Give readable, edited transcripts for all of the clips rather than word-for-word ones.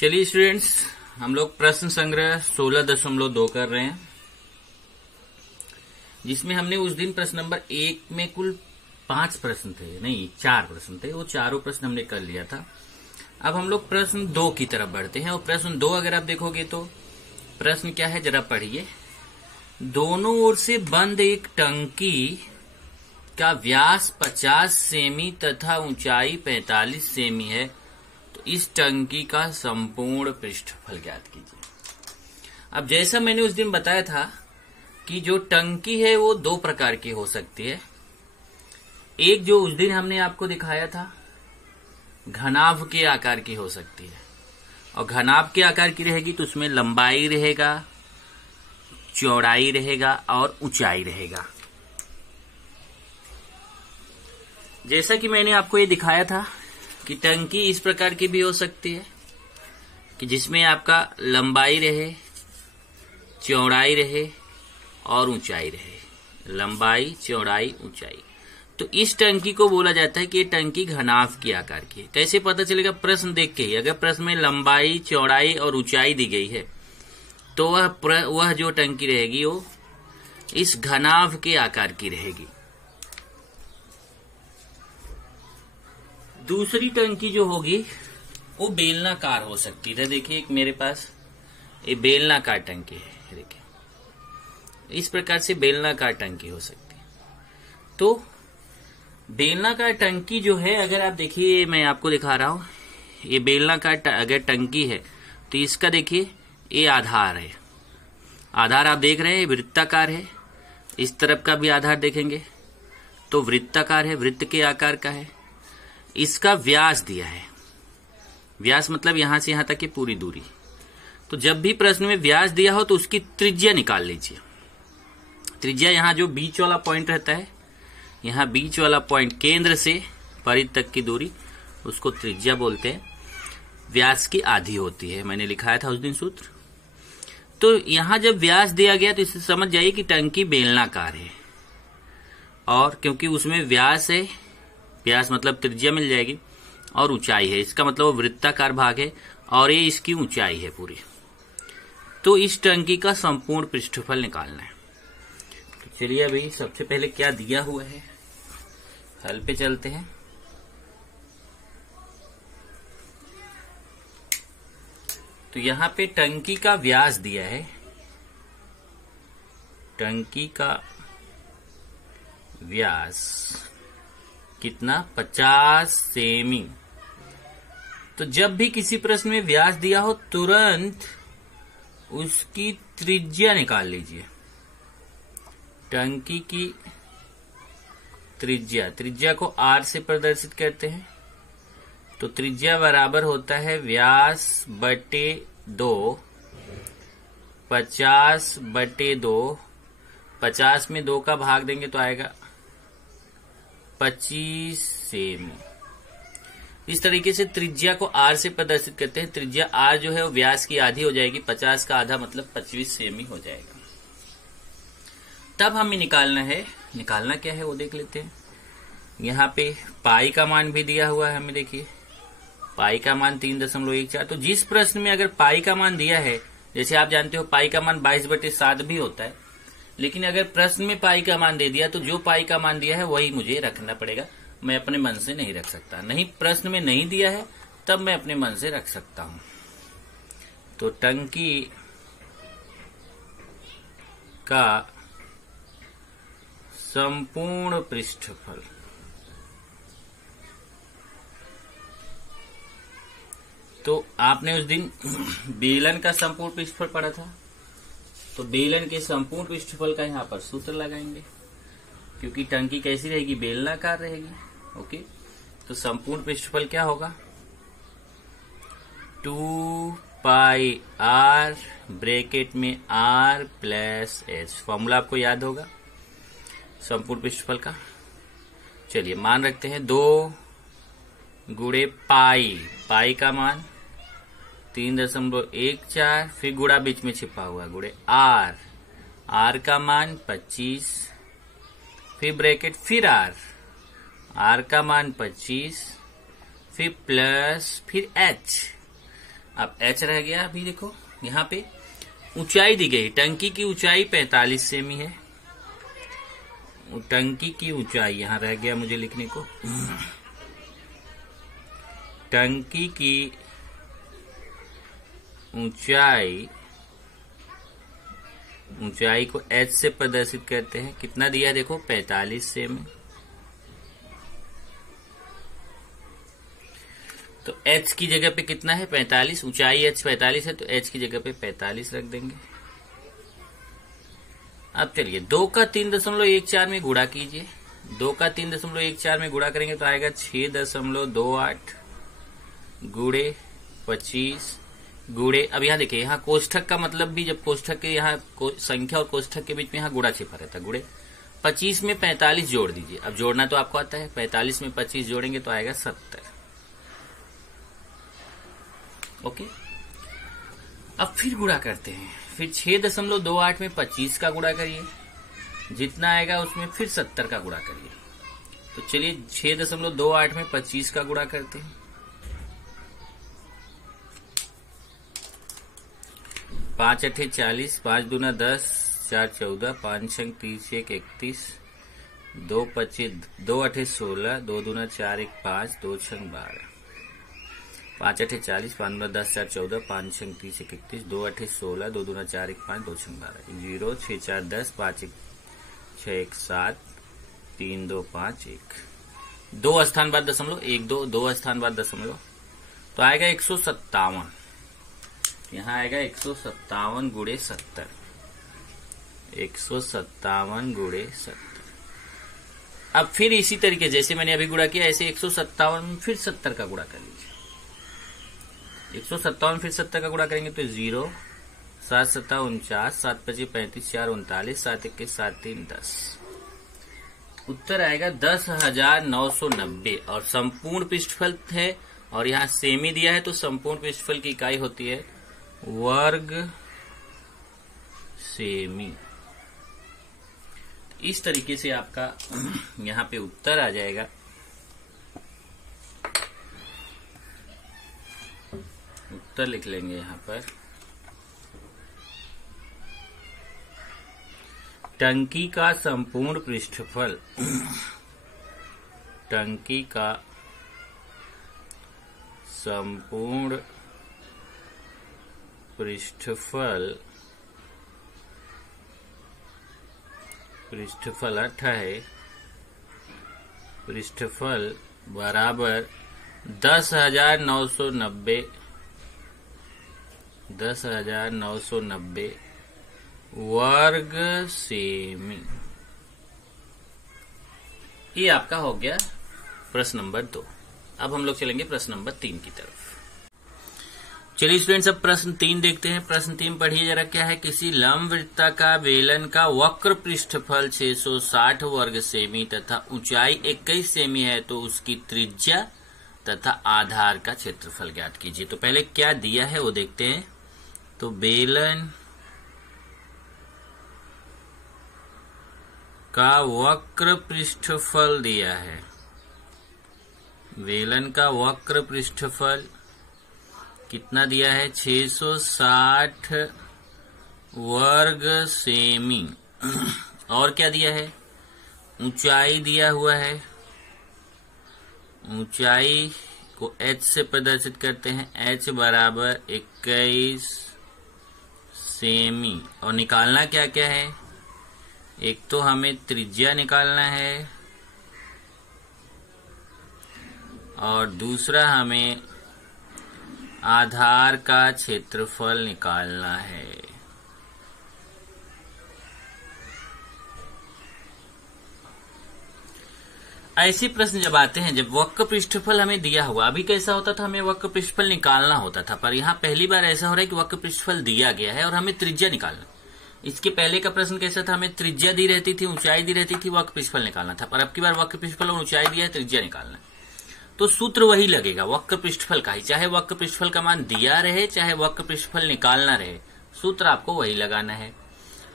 चलिए स्टूडेंट्स, हम लोग प्रश्न संग्रह 16.2 कर रहे हैं, जिसमें हमने उस दिन प्रश्न नंबर 1 में कुल 5 प्रश्न थे, नहीं 4 प्रश्न थे, वो चारों प्रश्न हमने कर लिया था। अब हम लोग प्रश्न 2 की तरफ बढ़ते हैं। और प्रश्न 2 अगर आप देखोगे तो प्रश्न क्या है, जरा पढ़िए। दोनों ओर से बंद एक टंकी का व्यास 50 सेमी तथा ऊंचाई 45 सेमी है, तो इस टंकी का संपूर्ण पृष्ठफल ज्ञात कीजिए। अब जैसा मैंने उस दिन बताया था कि जो टंकी है वो 2 प्रकार की हो सकती है। एक जो उस दिन हमने आपको दिखाया था घनाभ के आकार की हो सकती है, और घनाभ के आकार की रहेगी तो उसमें लंबाई रहेगा, चौड़ाई रहेगा और ऊंचाई रहेगा। जैसा कि मैंने आपको ये दिखाया था कि टंकी इस प्रकार की भी हो सकती है कि जिसमें आपका लंबाई रहे, चौड़ाई रहे और ऊंचाई रहे। लंबाई, चौड़ाई, ऊंचाई। तो इस टंकी को बोला जाता है कि ये टंकी घनाभ के आकार की है। कैसे पता चलेगा? प्रश्न देख के ही। अगर प्रश्न में लंबाई, चौड़ाई और ऊंचाई दी गई है तो वह जो टंकी रहेगी वो इस घनाभ के आकार की रहेगी। दूसरी टंकी जो होगी वो बेलनाकार हो सकती है। देखिए, एक मेरे पास ये बेलनाकार टंकी है, देखिए इस प्रकार से बेलनाकार टंकी हो सकती है। तो बेलनाकार टंकी जो है, अगर आप देखिए, मैं आपको दिखा रहा हूं, ये बेलनाकार अगर टंकी है तो इसका देखिए ये आधार है। आधार आप देख रहे हैं वृत्ताकार है। इस तरफ का भी आधार देखेंगे तो वृत्ताकार है, वृत्त के आकार का है। इसका व्यास दिया है। व्यास मतलब यहां से यहां तक की पूरी दूरी। तो जब भी प्रश्न में व्यास दिया हो तो उसकी त्रिज्या निकाल लीजिए। त्रिज्या यहां जो बीच वाला पॉइंट रहता है, यहां बीच वाला पॉइंट केंद्र से परिध तक की दूरी, उसको त्रिज्या बोलते हैं। व्यास की आधी होती है, मैंने लिखाया था उस दिन सूत्र। तो यहां जब व्यास दिया गया तो इससे समझ जाइए कि टंकी बेलनाकार है, और क्योंकि उसमें व्यास है, व्यास मतलब त्रिज्या मिल जाएगी, और ऊंचाई है, इसका मतलब वो वृत्ताकार भाग है और ये इसकी ऊंचाई है पूरी। तो इस टंकी का संपूर्ण पृष्ठफल निकालना है। तो चलिए अभी सबसे पहले क्या दिया हुआ है, हल पे चलते हैं। तो यहां पे टंकी का व्यास दिया है, टंकी का व्यास कितना? 50 सेमी। तो जब भी किसी प्रश्न में व्यास दिया हो तुरंत उसकी त्रिज्या निकाल लीजिए। टंकी की त्रिज्या को r से प्रदर्शित करते हैं। तो त्रिज्या बराबर होता है व्यास बटे 2, 50 बटे 2। 50 में 2 का भाग देंगे तो आएगा 25 सेमी। इस तरीके से त्रिज्या को r से प्रदर्शित करते हैं। त्रिज्या r जो है वो व्यास की आधी हो जाएगी। 50 का आधा मतलब 25 सेमी हो जाएगा। तब हमें निकालना है, निकालना क्या है वो देख लेते हैं। यहाँ पे पाई का मान भी दिया हुआ है हमें, देखिए पाई का मान 3.14। तो जिस प्रश्न में अगर पाई का मान दिया है, जैसे आप जानते हो पाई का मान 22/7 भी होता है, लेकिन अगर प्रश्न में पाई का मान दे दिया तो जो पाई का मान दिया है वही मुझे रखना पड़ेगा। मैं अपने मन से नहीं रख सकता। नहीं, प्रश्न में नहीं दिया है तब मैं अपने मन से रख सकता हूं। तो टंकी का संपूर्ण पृष्ठफल, तो आपने उस दिन बेलन का संपूर्ण पृष्ठफल पढ़ा था, तो बेलन के संपूर्ण पृष्ठफल का यहां पर सूत्र लगाएंगे, क्योंकि टंकी कैसी रहेगी? बेलनाकार रहेगी। ओके, तो संपूर्ण पृष्ठफल क्या होगा? 2 पाई r ब्रैकेट में r प्लस h। फॉर्मूला आपको याद होगा संपूर्ण पृष्ठफल का। चलिए मान रखते हैं 2 गुणे पाई, पाई का मान 3.14, फिर गुणा बीच में छिपा हुआ, गुणे r, r का मान 25, फिर ब्रैकेट, फिर r का मान 25, फिर प्लस, फिर h। अब h रह गया। अभी देखो यहाँ पे ऊंचाई दी गई, टंकी की ऊंचाई 45 सेमी है। टंकी की ऊंचाई यहां रह गया मुझे लिखने को, टंकी की ऊंचाई को h से प्रदर्शित करते हैं। कितना दिया देखो 45 सेमी। तो h की जगह पे कितना है 45, ऊंचाई h 45 है तो h की जगह पे 45 रख देंगे। अब चलिए 2 का 3.14 में गुणा कीजिए। 2 का 3.14 में गुणा करेंगे तो आएगा 6.28 गुणे 25 गुणे। अब यहाँ देखिए, यहाँ कोष्ठक का मतलब भी, जब कोष्ठक के यहाँ संख्या और कोष्ठक के बीच में यहाँ गुणा छिपा रहता है, गुणे 25 में 45 जोड़ दीजिए। अब जोड़ना तो आपको आता है, 45 में 25 जोड़ेंगे तो आएगा 70। ओके, अब फिर गुणा करते हैं। फिर 6.28 में 25 का गुणा करिए, जितना आएगा उसमें फिर 70 का गुणा करिए। तो चलिए 6.28 में 25 का गुणा करते हैं। 5 अठे 40, 5 दूना 10, 4 14, 5 छंग 30, 1 31, 2 25, 2 अठे 16, 2 दूना 4, 1 5, 2 छंग 12, 5 अठे 40, 5 दूना 10, 4 14, 5 छंग 30, 1 31, 2 अठे 16, 2 दूना 4, 1 5, 2 छंग 12, 0 6 4 10, 5 1 6 1 7, 3 2 5 1, 2 स्थान बाद दशमलव 1 2, 2 स्थान बाद दशमलव, तो आएगा 157। यहाँ आएगा 157 गुणे 70, 157 गुणे 70। अब फिर इसी तरीके जैसे मैंने अभी गुणा किया, ऐसे 157 में फिर 70 का गुणा कर लीजिए। 157 फिर 70 का गुणा करेंगे तो 0 7 7 49, 7 25 35, 4 39, 7 21 7 3 10। उत्तर आएगा 10,990। और संपूर्ण पृष्ठफल है और यहाँ सेमी दिया है, तो संपूर्ण पृष्ठफल की इकाई होती है वर्ग सेमी। इस तरीके से आपका यहाँ पे उत्तर आ जाएगा। उत्तर लिख लेंगे यहाँ पर, टंकी का संपूर्ण पृष्ठफल, टंकी का संपूर्ण पृष्ठफल 8 है, पृष्ठफल बराबर 10,990 वर्ग सेमी। ये आपका हो गया प्रश्न नंबर 2। अब हम लोग चलेंगे प्रश्न नंबर 3 की तरफ। चलिए स्टूडेंट्स, अब प्रश्न 3 देखते हैं। प्रश्न 3 पढ़िए जरा, क्या है। किसी लंब वृत्ताकार बेलन का वक्र पृष्ठफल 660 वर्ग सेमी तथा ऊंचाई 21 सेमी है, तो उसकी त्रिज्या तथा आधार का क्षेत्रफल ज्ञात कीजिए। तो पहले क्या दिया है वो देखते हैं। तो बेलन का वक्र पृष्ठफल दिया है, बेलन का वक्र पृष्ठफल कितना दिया है 660 वर्ग सेमी। और क्या दिया है, ऊंचाई दिया हुआ है, ऊंचाई को h से प्रदर्शित करते हैं, h बराबर 21 सेमी। और निकालना क्या क्या है, एक तो हमें त्रिज्या निकालना है और दूसरा हमें आधार का क्षेत्रफल निकालना है। ऐसे प्रश्न जब आते हैं, जब वक्र पृष्ठफल हमें दिया हुआ, अभी कैसा होता था, हमें वक्र पृष्ठफल निकालना होता था, पर यहाँ पहली बार ऐसा हो रहा है कि वक्र पृष्ठफल दिया गया है और हमें त्रिज्या निकालना। इसके पहले का प्रश्न कैसा था, हमें त्रिज्या दी रहती थी, ऊंचाई दी रहती थी, वक्र पृष्ठफल निकालना था। पर अब की बार वक्र पृष्ठफल और ऊंचाई दिया है, त्रिज्या निकालना। तो सूत्र वही लगेगा वक्र पृष्ठफल का ही, चाहे वक्र पृष्ठफल का मान दिया रहे चाहे वक्र पृष्ठफल निकालना रहे, सूत्र आपको वही लगाना है।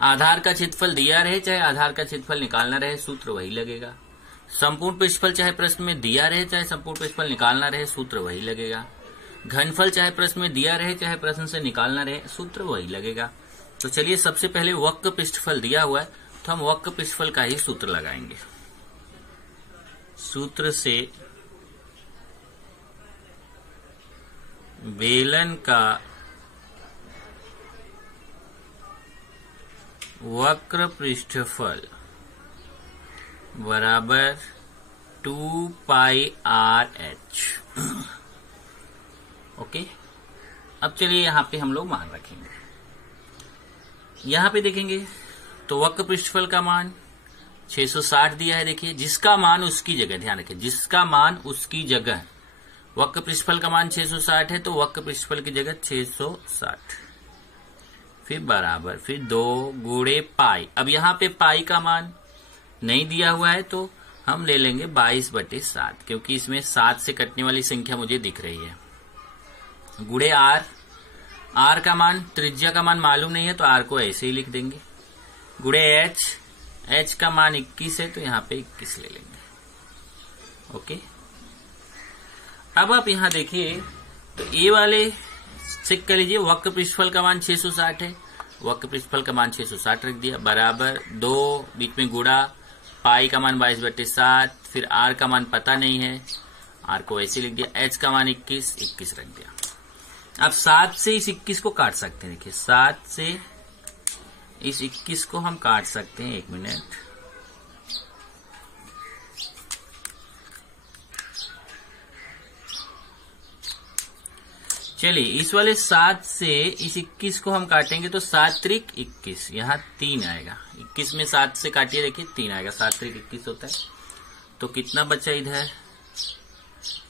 आधार का क्षेत्रफल दिया रहे चाहे आधार का क्षेत्रफल निकालना रहे, सूत्र वही लगेगा। संपूर्ण पृष्ठफल चाहे प्रश्न में दिया रहे चाहे संपूर्ण पृष्ठफल निकालना रहे, सूत्र वही लगेगा। घनफल चाहे प्रश्न में दिया रहे चाहे प्रश्न से निकालना रहे, सूत्र वही लगेगा। तो चलिए सबसे पहले वक्र पृष्ठफल दिया हुआ है तो हम वक्र पृष्ठफल का ही सूत्र लगाएंगे। सूत्र से बेलन का वक्र पृष्ठफल बराबर 2πr/h। ओके, अब चलिए यहां पे हम लोग मान रखेंगे। यहां पे देखेंगे तो वक्र पृष्ठफल का मान 660 दिया है। देखिए जिसका मान उसकी जगह, ध्यान रखिए जिसका मान उसकी जगह, वक्र पृष्ठफल का मान 660 है तो वक्र पृष्ठफल की जगह 660, फिर बराबर, फिर 2 गुणे पाई। अब यहाँ पे पाई का मान नहीं दिया हुआ है तो हम ले लेंगे 22/7, क्योंकि इसमें 7 से कटने वाली संख्या मुझे दिख रही है। गुणे आर, आर का मान, त्रिज्या का मान मालूम नहीं है तो आर को ऐसे ही लिख देंगे। गुणे एच, एच का मान 21 है तो यहाँ पे 21 ले लेंगे। ओके, अब आप यहां देखिए तो ए वाले चेक कर लीजिए, वक्र पृष्ठफल का मान 660 है, वक्र पृष्ठफल का मान 660 रख दिया, बराबर 2, बीच में गुणा, पाई का मान 22/7, फिर आर का मान पता नहीं है, आर को ऐसे लिख दिया, एच का मान 21 रख दिया। अब 7 से इस 21 को काट सकते हैं। देखिए 7 से इस 21 को हम काट सकते हैं, 1 मिनट। चलिए इस वाले 7 से इस 21 को हम काटेंगे तो 7 त्रिक 21, यहाँ 3 आएगा। 21 में 7 से काटिए, देखिए 3 आएगा, 7 त्रिक 21 होता है। तो कितना बचा इधर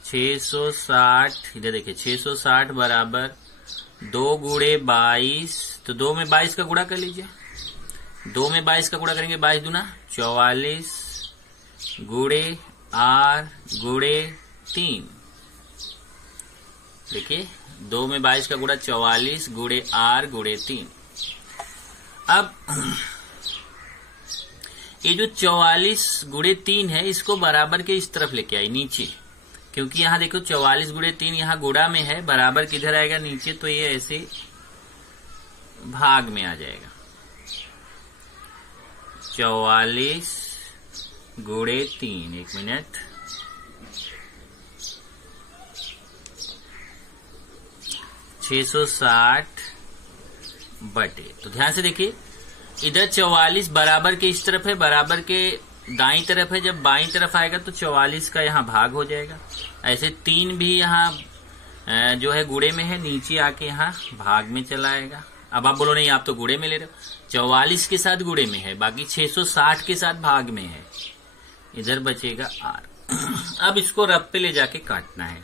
660, इधर देखिए 660 बराबर 2 गुणे 22, तो 2 में 22 का गुणा कर लीजिए। 2 में 22 का गुणा करेंगे, 22 दूना 44 गुणे आर गुणे 3। देखिए 2 में 22 का गुणा 44 गुणे आर गुणे 3। अब ये जो 44 गुणे 3 है इसको बराबर के इस तरफ लेके आई नीचे, क्योंकि यहां देखो 44 गुणे 3 यहां गुणा में है, बराबर किधर आएगा नीचे, तो ये ऐसे भाग में आ जाएगा। 44 गुणे 3, 1 मिनट, 660 बटे, तो ध्यान से देखिए इधर 44 बराबर के इस तरफ है, बराबर के दाईं तरफ है, जब बाईं तरफ आएगा तो 44 का यहाँ भाग हो जाएगा। ऐसे 3 भी यहाँ जो है गुणे में है, नीचे आके यहाँ भाग में चला आएगा। अब आप बोलो नहीं आप तो गुणे में ले रहे हो, 44 के साथ गुणे में है, बाकी 660 के साथ भाग में है, इधर बचेगा आर। अब इसको रब पे ले जाके काटना है।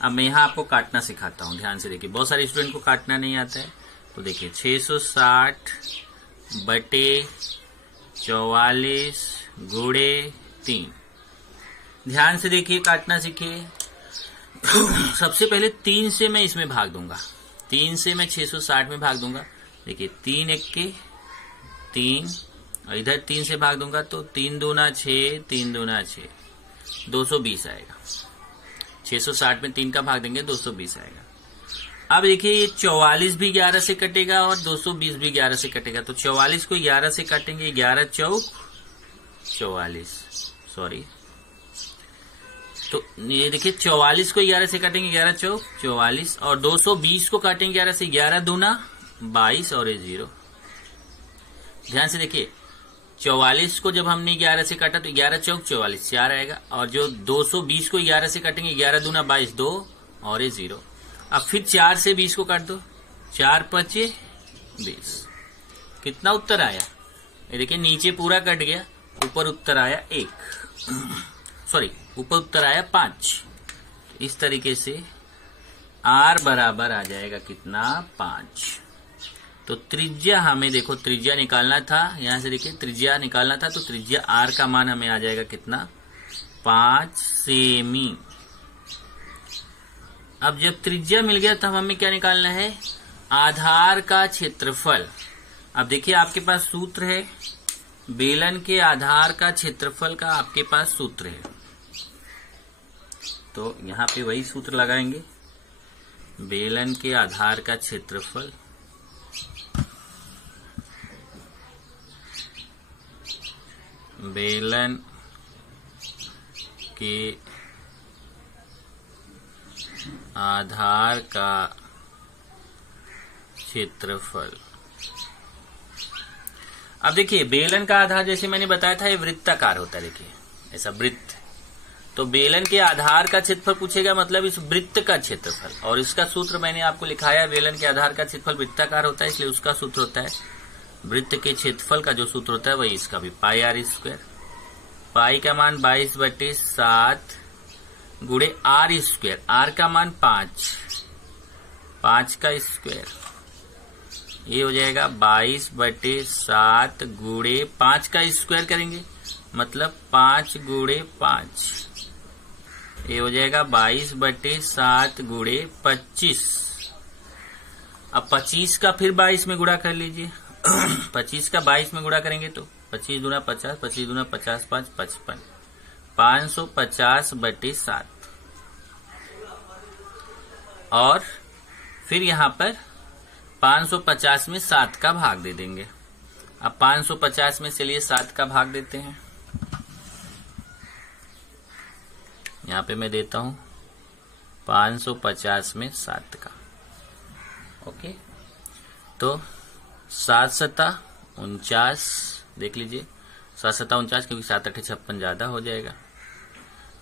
अब मैं यहाँ आपको काटना सिखाता हूँ, ध्यान से देखिए, बहुत सारे स्टूडेंट को काटना नहीं आता है। तो देखिए 660 बटे 44 गुणे 3, ध्यान से देखिए काटना सीखिए। सबसे पहले 3 से मैं इसमें भाग दूंगा, 3 से मैं 660 में भाग दूंगा। देखिए 3 1 3, और इधर 3 से भाग दूंगा तो 3 दूना 6, 3 दूना 6, 220 आएगा। 660 में 3 का भाग देंगे 220 आएगा। अब देखिए ये 44 भी 11 से कटेगा और 220 भी 11 से कटेगा, तो 44 को 11 से काटेंगे, 11 चौक 44, सॉरी, तो ये देखिए 44 को 11 से काटेंगे, 11 चौक 44, और 220 को काटेंगे 11 से, 11 दूना 22 और 0। ध्यान से देखिए 44 को जब हमने 11 से काटा तो 11 चौक 44, 4 आएगा, और जो 220 को 11 से काटेंगे, 11 दूना 22, 2 और 0। अब फिर 4 से 20 को काट दो, 4 5 20, कितना उत्तर आया, ये देखिए नीचे पूरा कट गया, ऊपर उत्तर आया 1, सॉरी ऊपर उत्तर आया 5। इस तरीके से R बराबर आ जाएगा कितना, 5। तो त्रिज्या हमें देखो त्रिज्या निकालना था, यहां से देखिए त्रिज्या निकालना था, तो त्रिज्या R का मान हमें आ जाएगा कितना, 5 सेमी। अब जब त्रिज्या मिल गया तब हमें क्या निकालना है, आधार का क्षेत्रफल। अब देखिए आपके पास सूत्र है, बेलन के आधार का क्षेत्रफल का आपके पास सूत्र है, तो यहां पे वही सूत्र लगाएंगे। बेलन के आधार का क्षेत्रफल बेलन के आधार का क्षेत्रफल। अब देखिए बेलन का आधार जैसे मैंने बताया था ये वृत्ताकार होता है। देखिए ऐसा वृत्त, तो बेलन के आधार का क्षेत्रफल पूछेगा, मतलब इस वृत्त का क्षेत्रफल। और इसका सूत्र मैंने आपको लिखाया, बेलन के आधार का क्षेत्रफल वृत्ताकार होता है, इसलिए उसका सूत्र होता है वृत्त के क्षेत्रफल का जो सूत्र होता है वही इसका भी पाई आर स्क्वायर। पाई का मान 22/7 गुणे आर स्क्वायर, आर का मान 5 का स्क्वायर, ये हो जाएगा 22/7 गुणे 5 का स्क्वायर करेंगे, मतलब 5 गुणे 5, ये हो जाएगा 22/7 गुणे 25। अब 25 का फिर 22 में गुणा कर लीजिए। 25 का 22 में गुणा करेंगे तो 25 दूना 50, 25 दूना 50, 5 55, 550/7। और फिर यहां पर 550 में 7 का भाग दे देंगे। अब 550 में चलिए 7 का भाग देते हैं। यहां पे मैं देता हूं 550 में 7 का। ओके, तो 7 सता 49, देख लीजिए 7 सता 49, क्योंकि 7 8 56 ज्यादा हो जाएगा।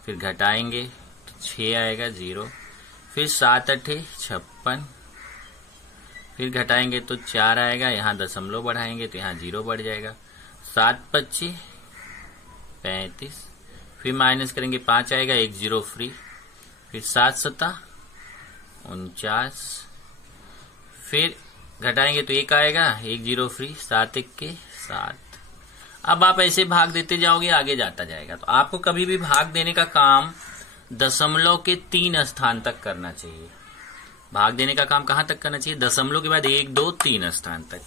फिर घटाएंगे तो 6 आएगा 0, फिर 7 8 56, फिर घटाएंगे तो 4 आएगा, यहाँ दशमलव बढ़ाएंगे तो यहाँ 0 बढ़ जाएगा। 7 25 35, फिर माइनस करेंगे 5 आएगा, 1 0 फ्री, फिर 7 सता 49, फिर घटाएंगे तो 1 आएगा, 1 0 फ्री, 7 1 के 7। अब आप ऐसे भाग देते जाओगे, आगे जाता जाएगा। तो आपको कभी भी भाग देने का काम दशमलव के 3 स्थान तक करना चाहिए। भाग देने का काम कहां तक करना चाहिए? दशमलव के बाद 1 2 3 स्थान तक।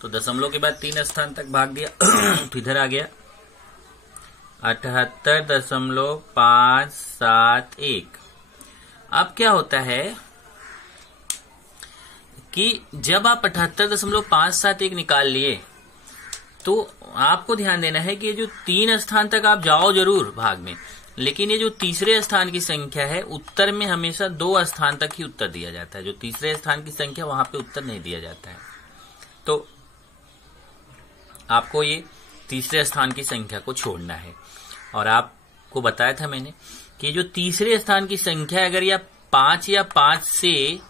तो दशमलव के बाद 3 स्थान तक भाग दिया तो इधर आ गया 78.571। अब क्या होता है कि जब आप 78.571 निकाल लिए तो आपको ध्यान देना है कि ये जो 3 स्थान तक आप जाओ जरूर भाग में, लेकिन ये जो तीसरे स्थान की संख्या है उत्तर में हमेशा 2 स्थान तक ही उत्तर दिया जाता है। जो तीसरे स्थान की संख्या वहां पे उत्तर नहीं दिया जाता है। तो आपको ये तीसरे स्थान की संख्या को छोड़ना है। और आपको बताया था मैंने कि जो तीसरे स्थान की संख्या अगर यह 5 या 5 से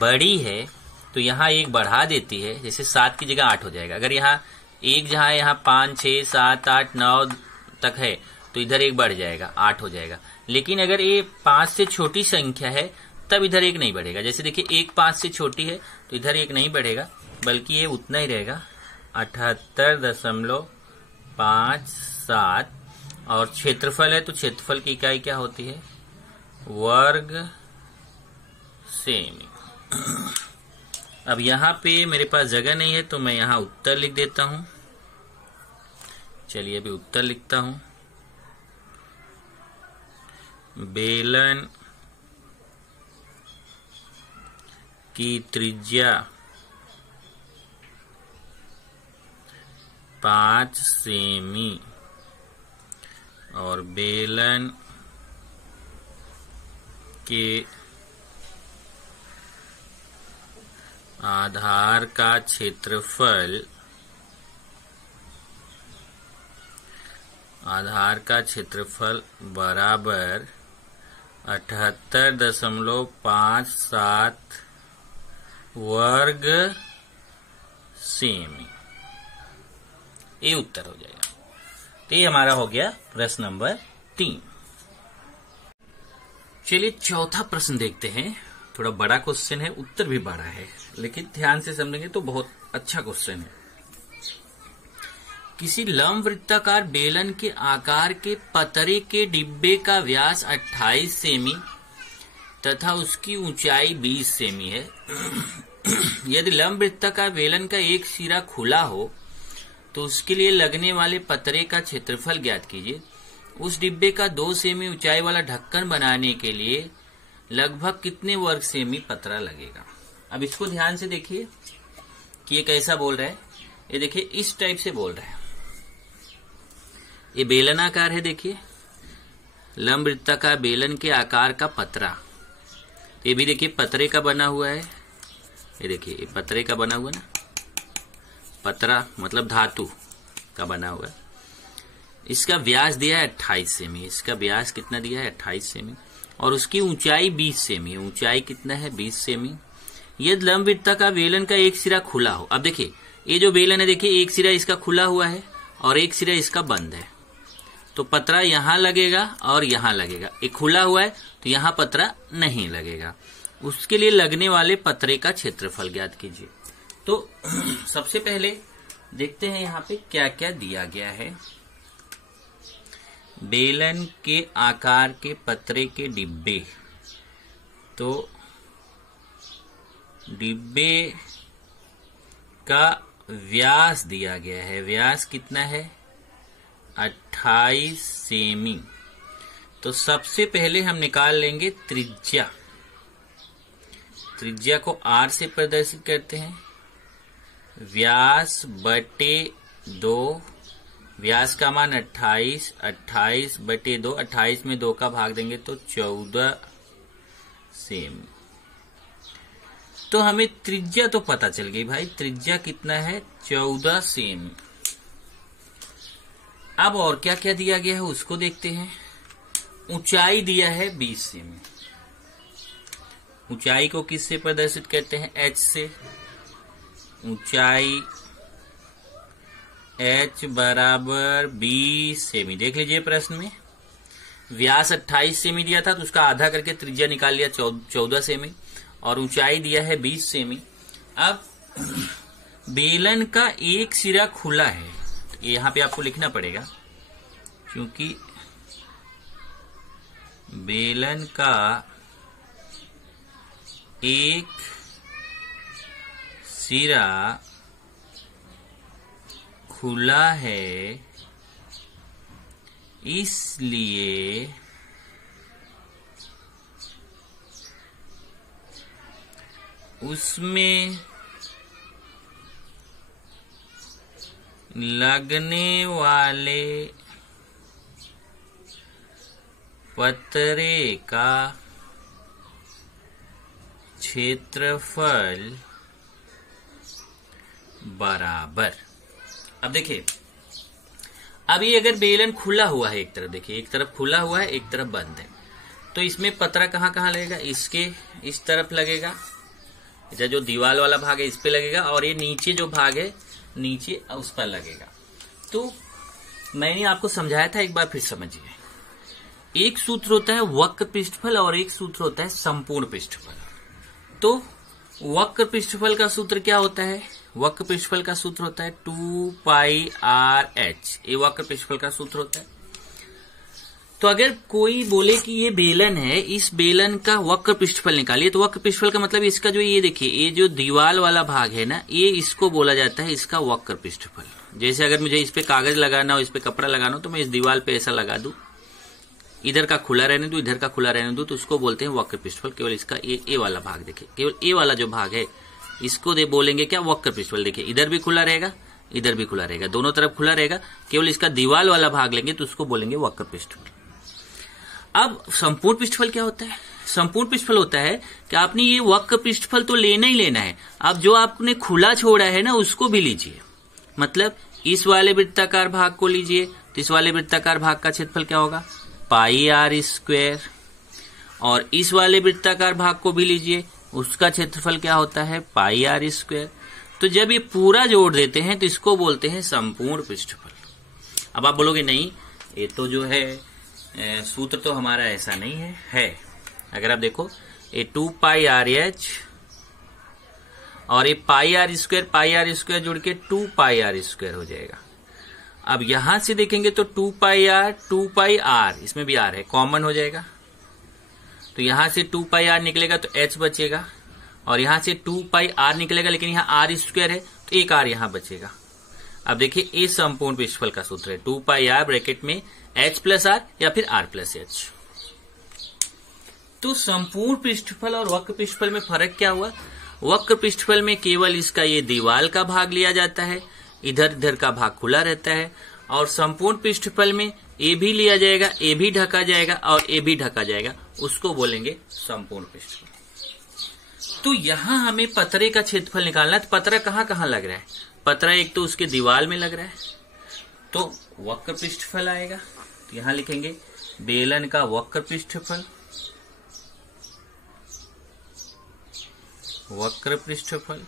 बड़ी है तो यहाँ 1 बढ़ा देती है, जैसे 7 की जगह 8 हो जाएगा। अगर यहाँ 1 जहां है यहाँ 5 6 7 8 9 तक है तो इधर 1 बढ़ जाएगा, 8 हो जाएगा। लेकिन अगर ये 5 से छोटी संख्या है तब इधर 1 नहीं बढ़ेगा। जैसे देखिए 1 5 से छोटी है तो इधर 1 नहीं बढ़ेगा, बल्कि ये उतना ही रहेगा 78.57। और क्षेत्रफल है तो क्षेत्रफल की इकाई क्या होती है? वर्ग सेमी। अब यहाँ पे मेरे पास जगह नहीं है तो मैं यहाँ उत्तर लिख देता हूं। चलिए अभी उत्तर लिखता हूं। बेलन की त्रिज्या 5 सेमी और बेलन के आधार का क्षेत्रफल बराबर 78.57 वर्ग सेमी। ये उत्तर हो जाएगा। तो ये हमारा हो गया प्रश्न नंबर 3। चलिए चौथा प्रश्न देखते हैं। थोड़ा बड़ा क्वेश्चन है, उत्तर भी बड़ा है, लेकिन ध्यान से समझेंगे तो बहुत अच्छा क्वेश्चन है। किसी लंबवृत्ताकार बेलन के आकार के पतरे के डिब्बे का व्यास 28 सेमी तथा उसकी ऊंचाई 20 सेमी है। यदि लंबवृत्ताकार बेलन का एक सिरा खुला हो तो उसके लिए लगने वाले पतरे का क्षेत्रफल ज्ञात कीजिए। उस डिब्बे का 2 सेमी ऊंचाई वाला ढक्कन बनाने के लिए लगभग कितने वर्ग सेमी पतरा लगेगा। अब इसको ध्यान से देखिए कि ये कैसा बोल रहा है। ये देखिए इस टाइप से बोल रहा है। ये बेलनाकार है, देखिए लंब वृत्ताकार बेलन के आकार का पतरा। ये भी देखिए पतरे का बना हुआ है। ये देखिए ये पतरे का बना हुआ है ना, पतरा मतलब धातु का बना हुआ है। इसका व्यास दिया है 28 सेमी। इसका व्यास कितना दिया है 28 सेमी और उसकी ऊंचाई 20 सेमी। ऊंचाई कितना है 20 सेमी। यदि लंब वृत्ताकार बेलन का एक सिरा खुला हो। अब देखिए ये जो बेलन है, देखिए एक सिरा इसका खुला हुआ है और एक सिरा इसका बंद है, तो पतरा यहां लगेगा और यहां लगेगा। एक खुला हुआ है तो यहां पतरा नहीं लगेगा। उसके लिए लगने वाले पतरे का क्षेत्रफल ज्ञात कीजिए। तो सबसे पहले देखते हैं यहाँ पे क्या क्या दिया गया है। बेलन के आकार के पतरे के डिब्बे, तो डिब्बे का व्यास दिया गया है। व्यास कितना है 28 सेमी। तो सबसे पहले हम निकाल लेंगे त्रिज्या। त्रिज्या को R से प्रदर्शित करते हैं। व्यास बटे 2, व्यास का मान 28, 28 बटे 2, 28 में 2 का भाग देंगे तो 14 सेमी। तो हमें त्रिज्या तो पता चल गई भाई, त्रिज्या कितना है 14 सेमी। अब और क्या क्या दिया गया है उसको देखते हैं। ऊंचाई दिया है 20 सेमी। ऊंचाई को किससे प्रदर्शित करते हैं H से। ऊंचाई H बराबर 20 सेमी। देख लीजिए प्रश्न में व्यास 28 सेमी दिया था तो उसका आधा करके त्रिज्या निकाल लिया 14 सेमी और ऊंचाई दिया है 20 सेमी। अब बेलन का एक सिरा खुला है, यहां पे आपको लिखना पड़ेगा क्योंकि बेलन का एक सिरा खुला है, इसलिए उसमें लगने वाले पतरे का क्षेत्रफल बराबर। अब देखिए, अब ये अगर बेलन खुला हुआ है, एक तरफ देखिए, एक तरफ खुला हुआ है एक तरफ बंद है, तो इसमें पतरा कहाँ कहाँ लगेगा, इसके इस तरफ लगेगा, इधर जो दीवार वाला भाग है इस पे लगेगा और ये नीचे जो भाग है नीचे उस पर लगेगा। तो मैंने आपको समझाया था, एक बार फिर समझिए। एक सूत्र होता है वक्र पृष्ठफल और एक सूत्र होता है संपूर्ण पृष्ठफल। तो वक्र पृष्ठफल का सूत्र क्या होता है, वक्र पृष्ठफल का सूत्र होता है 2πrh। ये वक्र पृष्ठफल का सूत्र होता है। तो अगर कोई बोले कि ये बेलन है, इस बेलन का वक्र पृष्ठफल निकालिए, तो वक्र पृष्ठफल का मतलब इसका जो ये देखिए, ये जो दीवार वाला भाग है ना, ये इसको बोला जाता है इसका वक्र पृष्ठफल। जैसे अगर मुझे इस पे कागज लगाना हो, इस पे कपड़ा लगाना हो, तो मैं इस दीवार पे ऐसा लगा दूं, इधर का खुला रहने दूं, इधर का खुला रहने दूं, तो उसको बोलते हैं वक्र पृष्ठफल। केवल इसका ए वाला भाग देखिए, केवल ए वाला जो भाग है इसको बोलेंगे क्या, वक्र पृष्ठफल। देखिए इधर भी खुला रहेगा, इधर भी खुला रहेगा, दोनों तरफ खुला रहेगा, केवल इसका दीवार वाला भाग लेंगे तो उसको बोलेंगे वक्र पृष्ठफल। अब संपूर्ण पृष्ठफल क्या होता है, संपूर्ण पृष्ठफल होता है कि आपने ये वक्र पृष्ठफल तो लेना ही लेना है, अब जो आपने खुला छोड़ा है ना उसको भी लीजिए। मतलब इस वाले वृत्ताकार भाग को लीजिए, तो इस वाले वृत्ताकार भाग का क्षेत्रफल क्या होगा πr², और इस वाले वृत्ताकार भाग को भी लीजिए, उसका क्षेत्रफल क्या होता है πr²। तो जब ये पूरा जोड़ देते हैं तो इसको बोलते हैं संपूर्ण पृष्ठफल। अब आप बोलोगे नहीं, ये तो जो है सूत्र तो हमारा ऐसा नहीं है। अगर आप देखो ये 2πrh और ये πr² जुड़ के 2πr² हो जाएगा। अब यहां से देखेंगे तो 2πr, इसमें भी r है, कॉमन हो जाएगा, तो यहां से 2πr निकलेगा तो h बचेगा, और यहां से 2πr निकलेगा, लेकिन यहां r² है तो एक r यहां बचेगा। अब देखिए ये संपूर्ण पृष्ठफल का सूत्र है 2πr ब्रैकेट में h + r या फिर r + h। तो संपूर्ण पृष्ठफल और वक्र पृष्ठफल में फर्क क्या हुआ? वक्र पृष्ठफल में केवल इसका ये दीवार का भाग लिया जाता है, इधर इधर का भाग खुला रहता है, और संपूर्ण पृष्ठफल में ए भी लिया जाएगा, ए भी ढका जाएगा और ए भी ढका जाएगा, उसको बोलेंगे संपूर्ण पृष्ठफल। तो यहां हमें पतरे का क्षेत्रफल निकालना है। तो पतरा कहां कहां लग रहा है? पतरा एक तो उसके दीवार में लग रहा है, तो वक्र पृष्ठफल आएगा। तो यहां लिखेंगे बेलन का वक्र पृष्ठफल, वक्र पृष्ठफल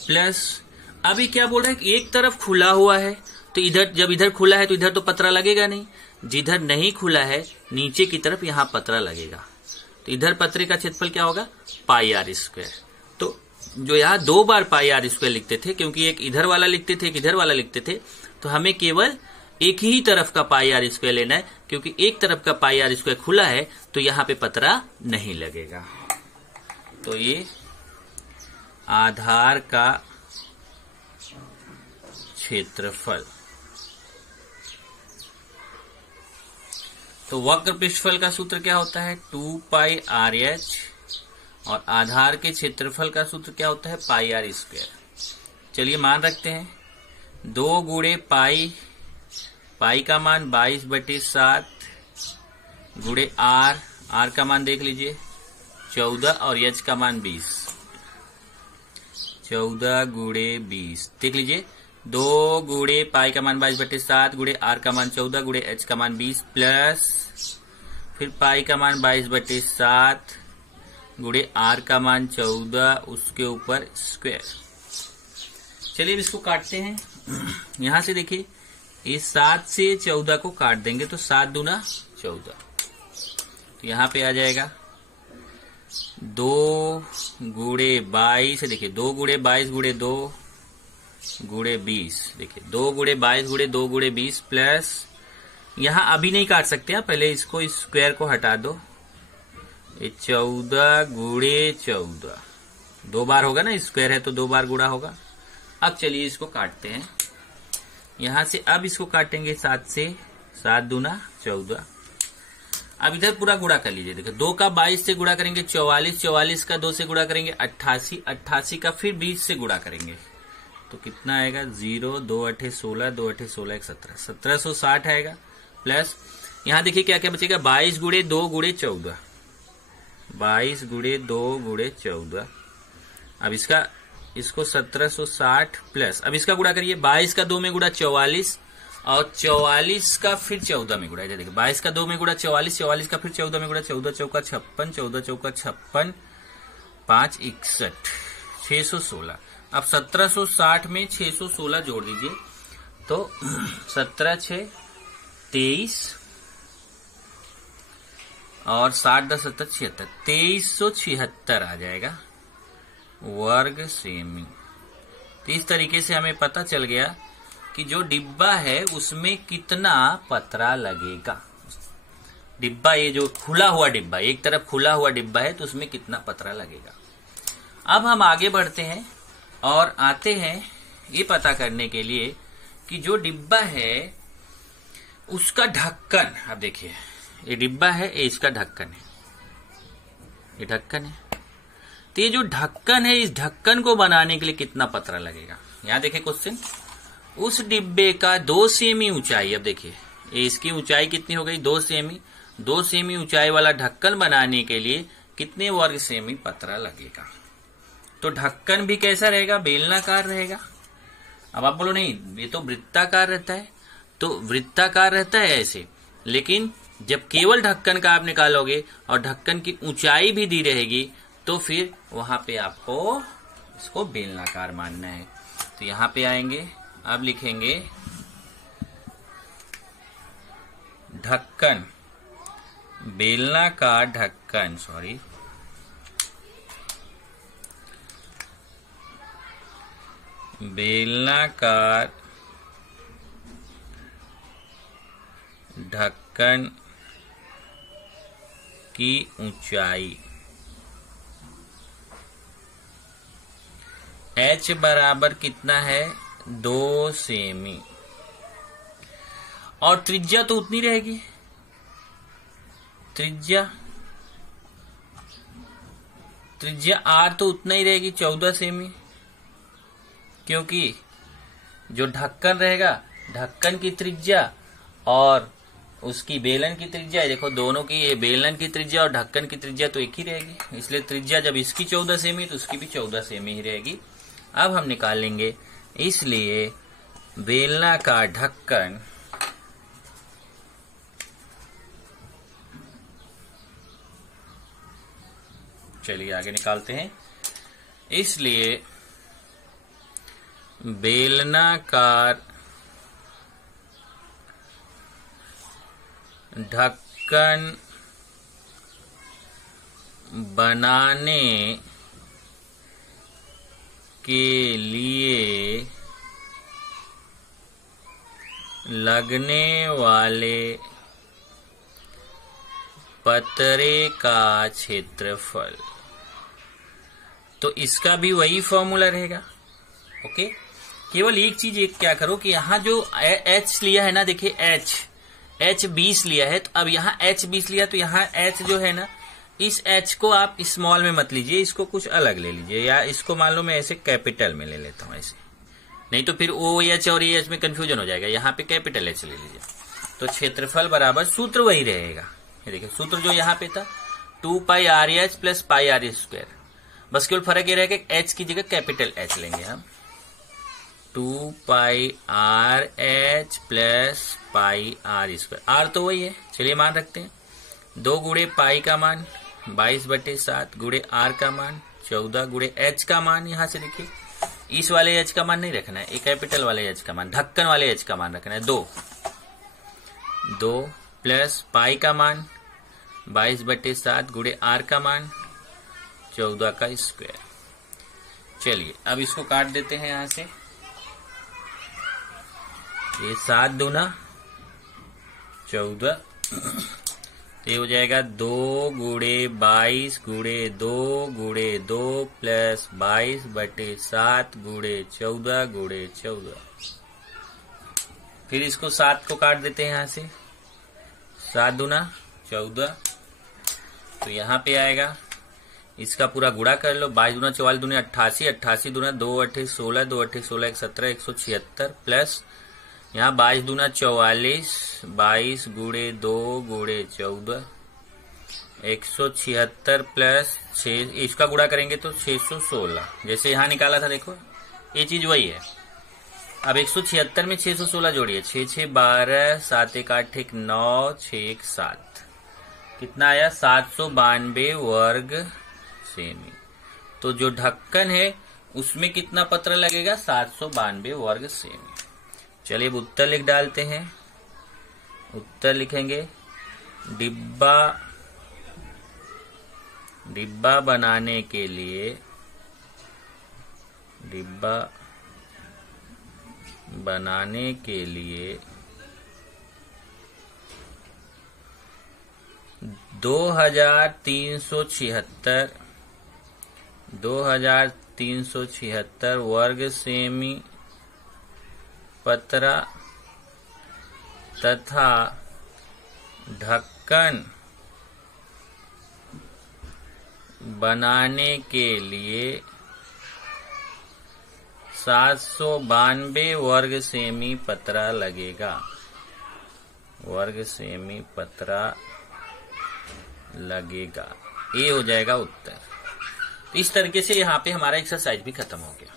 प्लस, अभी क्या बोल रहा है कि एक तरफ खुला हुआ है, तो इधर, जब इधर खुला है तो इधर तो पतरा लगेगा नहीं, जिधर नहीं खुला है नीचे की तरफ यहां पतरा लगेगा। तो इधर पतरे का क्षेत्रफल क्या होगा? पाई आर स्क्वायर। तो जो यहां 2 बार पाई आर स्क्वायर लिखते थे, क्योंकि एक इधर वाला लिखते थे, एक इधर वाला लिखते थे, तो हमें केवल एक ही तरफ का पाई आर स्क्वायर लेना है, क्योंकि एक तरफ का पाई आर स्क्वायर खुला है तो यहां पे पतरा नहीं लगेगा। तो ये आधार का क्षेत्रफल। तो वक्र पृष्ठफल का सूत्र क्या होता है? 2 पाई आर एच, और आधार के क्षेत्रफल का सूत्र क्या होता है? पाई आर स्क्वायर। चलिए मान रखते हैं 2 गुणे पाई, पाई का मान 22/7 गुणे आर, आर का मान देख लीजिए 14 और एच का मान 20, 14 गुणे 20 देख लीजिए। 2 गुणे पाई का मान 22/7 गुणे आर का मान 14 गुणे एच का मान 20 प्लस फिर पाई का मान 22/7 गुणे आर का मान 14 उसके ऊपर स्क्वायर। चलिए इसको काटते हैं। यहां से देखिए इस 7 से 14 को काट देंगे तो 7 दूना 14, तो यहां पे आ जाएगा 2 गुणे 22, देखिए 2 गुणे 22 गुणे 2 गुणे 20, देखिए 2 गुणे 22 गुणे 2 गुणे 20 प्लस, यहां अभी नहीं काट सकते हैं, पहले इसको इस स्क्वायर को हटा दो, 14 गुणे 14, 2 बार होगा ना, स्क्वायर है तो 2 बार गुणा होगा। अब चलिए इसको काटते हैं। यहां से अब इसको काटेंगे 7 से, 7 दूना 14। अब इधर पूरा गुणा कर लीजिए, देखो 2 का 22 से गुणा करेंगे 44, 44 का 2 से गुणा करेंगे 88, 88 का फिर 20 से गुणा करेंगे तो कितना आएगा 0, 2 8 16, 2 8 16 1 17, 1760 आएगा। प्लस यहां देखिए क्या क्या बचेगा, 22 गुणे 2 गुणे 14, 22 गुणे 2 गुणे 14। अब इसको 1760 प्लस, अब इसका गुणा करिए, 22 का 2 में गुणा 44 और 44 का फिर 14 में गुणा, देखिए 22 का 2 में गुणा 44, 44 का फिर 14 में गुणा, 14 चौका 56, 14 चौका 56, 5 61, 616। अब 1760 में 616 जोड़ दीजिए तो 17 6 23 और 60 10 70 76, 2376 आ जाएगा वर्ग सेमी। तो इस तरीके से हमें पता चल गया कि जो डिब्बा है उसमें कितना पतरा लगेगा। डिब्बा, ये जो खुला हुआ डिब्बा, एक तरफ खुला हुआ डिब्बा है तो उसमें कितना पतरा लगेगा। अब हम आगे बढ़ते हैं और आते हैं ये पता करने के लिए कि जो डिब्बा है उसका ढक्कन, अब देखिए ये डिब्बा है, ये इसका ढक्कन है, ये ढक्कन है। तो ये जो ढक्कन है, इस ढक्कन को बनाने के लिए कितना पतरा लगेगा। यहां देखिए क्वेश्चन, उस डिब्बे का 2 सेमी ऊंचाई, अब देखिए ये इसकी ऊंचाई कितनी हो गई 2 सेमी, 2 सेमी ऊंचाई वाला ढक्कन बनाने के लिए कितने वर्ग सेमी पतरा लगेगा। तो ढक्कन भी कैसा रहेगा, बेलनाकार रहेगा। अब आप बोलो नहीं ये तो वृत्ताकार रहता है, तो वृत्ताकार रहता है ऐसे, लेकिन जब केवल ढक्कन का आप निकालोगे और ढक्कन की ऊंचाई भी दी रहेगी तो फिर वहां पे आपको इसको बेलनाकार मानना है। तो यहां पे आएंगे, अब लिखेंगे ढक्कन, बेलनाकार ढक्कन, सॉरी बेलनाकार ढक्कन की ऊंचाई h बराबर कितना है 2 सेमी, और त्रिज्या तो उतनी रहेगी, त्रिज्या त्रिज्या आर तो उतना ही रहेगी 14 सेमी, क्योंकि जो ढक्कन रहेगा, ढक्कन की त्रिज्या और उसकी बेलन की त्रिज्या, देखो दोनों की, ये बेलन की त्रिज्या और ढक्कन की त्रिज्या तो एक ही रहेगी, इसलिए त्रिज्या जब इसकी 14 सेमी तो उसकी भी 14 सेमी ही रहेगी। अब हम निकाल लेंगे, इसलिए बेलना का ढक्कन चलिए आगे निकालते हैं। इसलिए बेलनाकार ढक्कन बनाने के लिए लगने वाले पतरे का क्षेत्रफल, तो इसका भी वही फॉर्मूला रहेगा। ओके, केवल एक चीज एक क्या करो कि यहां जो h लिया है ना, देखिए h 20 लिया है, तो अब यहाँ h 20 लिया तो यहाँ h जो है ना, इस h को आप स्मॉल में मत लीजिए, इसको कुछ अलग ले लीजिए, या इसको मान लो मैं ऐसे कैपिटल में ले लेता हूँ ऐसे, नहीं तो फिर OH और EH में कंफ्यूजन हो जाएगा। यहाँ पे कैपिटल H ले लीजिए, तो क्षेत्रफल बराबर सूत्र वही रहेगा। ये देखिए सूत्र जो यहाँ पे था 2 पाई RH plus pi RH square, बस केवल फर्क ये रहेगा कि H की जगह कैपिटल H लेंगे हम, 2 पाई RH plus pi R square, R तो वही है, चलिए मान रखते हैं। 2 गुणे पाई का मान 22/7 गुणे R का मान 14 गुणे H का मान, यहां से देखिए इस वाले H का मान नहीं रखना है, एक कैपिटल वाले H का मान, ढक्कन वाले H का मान रखना है 2 प्लस पाई का मान 22/7 गुणे R का मान 14 का स्क्वायर। चलिए अब इसको काट देते हैं यहां से, ये 7 दूना 14, ये हो जाएगा 2 गुणे 22 गुणे 2 गुणे 2 प्लस 22/7 गुणे 14 गुणे 14। फिर इसको 7 को काट देते हैं यहां से, 7 दूना 14, तो यहां पे आएगा, इसका पूरा गुणा कर लो, 22 दूना 44 दूना 88, 88 दूना 2 8 16, 2 8 16 1 17 176 प्लस यहाँ 22 दूना 44, 22 गुणे 2 गुणे 14 176 प्लस 6, इसका गुणा करेंगे तो 616, जैसे यहाँ निकाला था देखो ये चीज वही है। अब 176 में 616 जोड़िए, 6 6 12 7 1 8 1 9 6 1 7, कितना आया 792 वर्ग सेमी। तो जो ढक्कन है उसमें कितना पत्र लगेगा, 792 वर्ग सेमी। चलिए अब उत्तर लिख डालते हैं। उत्तर लिखेंगे डिब्बा बनाने के लिए, डिब्बा बनाने के लिए 2376 वर्ग सेमी पतरा तथा ढक्कन बनाने के लिए 792 वर्ग सेमी पतरा लगेगा, वर्ग सेमी पतरा लगेगा। ये हो जाएगा उत्तर। इस तरीके से यहाँ पे हमारा एक्सरसाइज भी खत्म हो गया।